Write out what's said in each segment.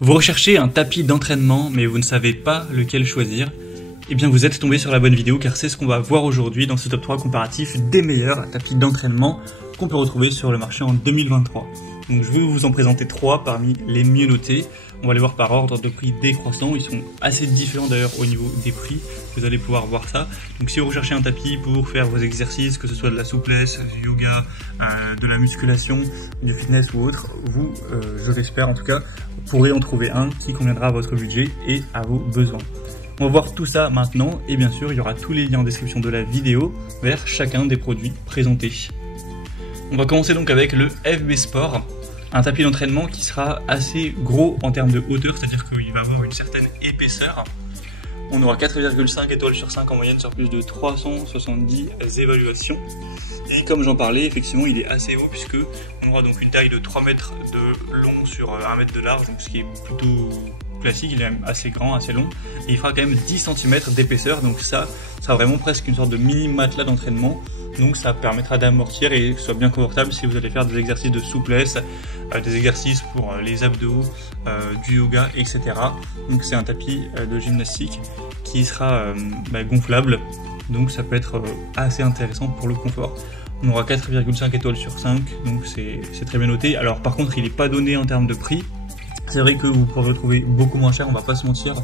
Vous recherchez un tapis d'entraînement mais vous ne savez pas lequel choisir? Eh bien vous êtes tombé sur la bonne vidéo car c'est ce qu'on va voir aujourd'hui dans ce top 3 comparatif des meilleurs tapis d'entraînement qu'on peut retrouver sur le marché en 2023. Donc je vais vous en présenter 3 parmi les mieux notés. On va les voir par ordre de prix décroissant, ils sont assez différents d'ailleurs au niveau des prix, vous allez pouvoir voir ça. Donc si vous recherchez un tapis pour faire vos exercices, que ce soit de la souplesse, du yoga, de la musculation, du fitness ou autre, vous, je l'espère en tout cas, pourrez en trouver un qui conviendra à votre budget et à vos besoins. On va voir tout ça maintenant et bien sûr il y aura tous les liens en description de la vidéo vers chacun des produits présentés. On va commencer donc avec le FB Sport, un tapis d'entraînement qui sera assez gros en termes de hauteur, c'est-à-dire qu'il va avoir une certaine épaisseur. On aura 4,5 étoiles sur 5 en moyenne sur plus de 370 évaluations. Et comme j'en parlais, effectivement il est assez haut puisque on aura donc une taille de 3 mètres de long sur 1 mètre de large, donc ce qui est plutôt classique, il est même assez grand, assez long, et il fera quand même 10 cm d'épaisseur, donc ça sera vraiment presque une sorte de mini matelas d'entraînement, donc ça permettra d'amortir et que ce soit bien confortable si vous allez faire des exercices de souplesse, des exercices pour les abdos, du yoga, etc. Donc c'est un tapis de gymnastique qui sera gonflable, donc ça peut être assez intéressant pour le confort. On aura 4,5 étoiles sur 5, donc c'est très bien noté. Alors par contre il n'est pas donné en termes de prix. C'est vrai que vous pourrez le trouver beaucoup moins cher, on va pas se mentir,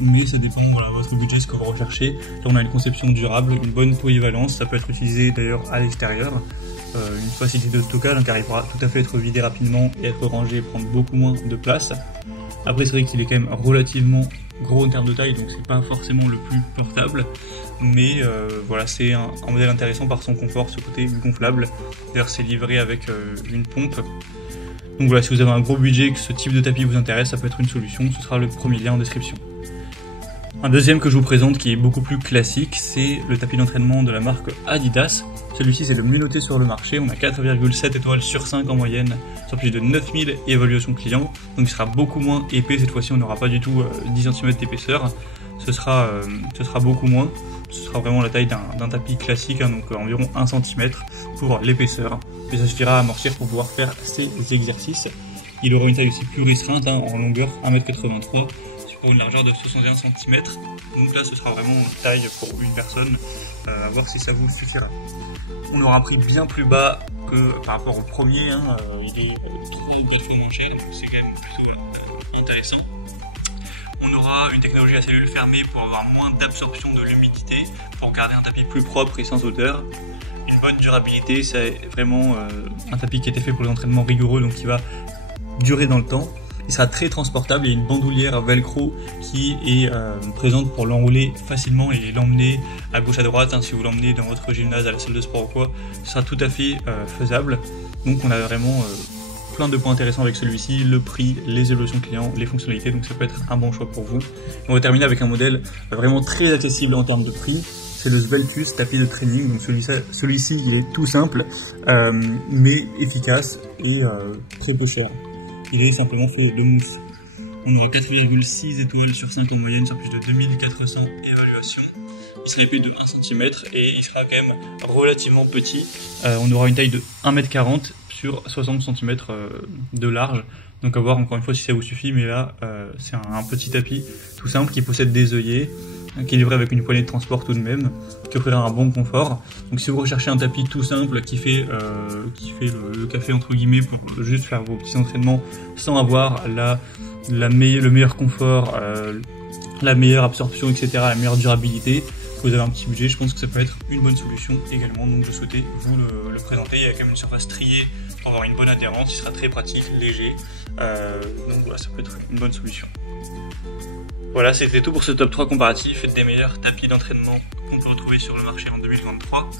mais ça dépend de votre budget, ce que vous recherchez. Là on a une conception durable, une bonne polyvalence, ça peut être utilisé d'ailleurs à l'extérieur, une facilité de stockage car il pourra tout à fait être vidé rapidement et être rangé et prendre beaucoup moins de place. Après c'est vrai qu'il est quand même relativement gros en termes de taille, donc c'est pas forcément le plus portable, mais voilà, c'est un modèle intéressant par son confort, ce côté gonflable. D'ailleurs c'est livré avec une pompe. Donc voilà, si vous avez un gros budget et que ce type de tapis vous intéresse, ça peut être une solution, ce sera le premier lien en description. Un deuxième que je vous présente qui est beaucoup plus classique, c'est le tapis d'entraînement de la marque Adidas. Celui-ci c'est le mieux noté sur le marché, on a 4,7 étoiles sur 5 en moyenne, sur plus de 9000 évaluations clients, donc il sera beaucoup moins épais cette fois-ci, on n'aura pas du tout 10 cm d'épaisseur, ce sera beaucoup moins. Ce sera vraiment la taille d'un tapis classique, donc environ 1 cm pour l'épaisseur. Et ça suffira à amortir pour pouvoir faire ces exercices. Il aura une taille aussi plus restreinte, en longueur 1,83 m pour une largeur de 61 cm. Donc là ce sera vraiment une taille pour une personne, à voir si ça vous suffira. On aura un prix bien plus bas que par rapport au premier, il est 3 fois moins cher, donc c'est quand même plutôt intéressant. On aura une technologie à cellule fermée pour avoir moins d'absorption de l'humidité, pour garder un tapis plus propre et sans odeur. Une bonne durabilité, c'est vraiment un tapis qui a été fait pour les entraînements rigoureux, donc qui va durer dans le temps. Il sera très transportable, il y a une bandoulière velcro qui est présente pour l'enrouler facilement et l'emmener à gauche à droite, si vous l'emmenez dans votre gymnase, à la salle de sport ou quoi, ce sera tout à fait faisable. Donc on a vraiment plein de points intéressants avec celui-ci, le prix, les évolutions clients, les fonctionnalités, donc ça peut être un bon choix pour vous. On va terminer avec un modèle vraiment très accessible en termes de prix, c'est le Sveltus tapis de training. Donc celui-ci il est tout simple mais efficace et très peu cher. Il est simplement fait de mousse. On aura 4,6 étoiles sur 5 en moyenne sur plus de 2400 évaluations. Il sera épais de 1 cm et il sera quand même relativement petit. On aura une taille de 1,40 m sur 60 cm de large. Donc à voir encore une fois si ça vous suffit, mais là c'est un petit tapis tout simple qui possède des œillets, qui est livré avec une poignée de transport tout de même, qui offrira un bon confort. Donc si vous recherchez un tapis tout simple qui fait le café entre guillemets pour juste faire vos petits entraînements sans avoir le meilleur confort, la meilleure absorption, etc., la meilleure durabilité, vous avez un petit budget, je pense que ça peut être une bonne solution également, donc je souhaitais vous le présenter. Il y a quand même une surface triée pour avoir une bonne adhérence, il sera très pratique, léger, donc voilà, ça peut être une bonne solution. Voilà, c'était tout pour ce top 3 comparatif des meilleurs tapis d'entraînement qu'on peut retrouver sur le marché en 2023.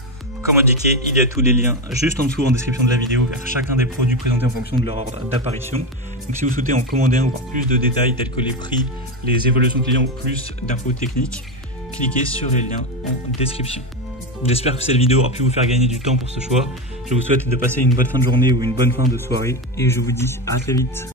Comme indiqué, il y a tous les liens juste en dessous en description de la vidéo vers chacun des produits présentés en fonction de leur ordre d'apparition. Donc si vous souhaitez en commander un ou voir plus de détails tels que les prix, les évaluations clients ou plus d'infos techniques, cliquez sur les liens en description. J'espère que cette vidéo aura pu vous faire gagner du temps pour ce choix. Je vous souhaite de passer une bonne fin de journée ou une bonne fin de soirée et je vous dis à très vite.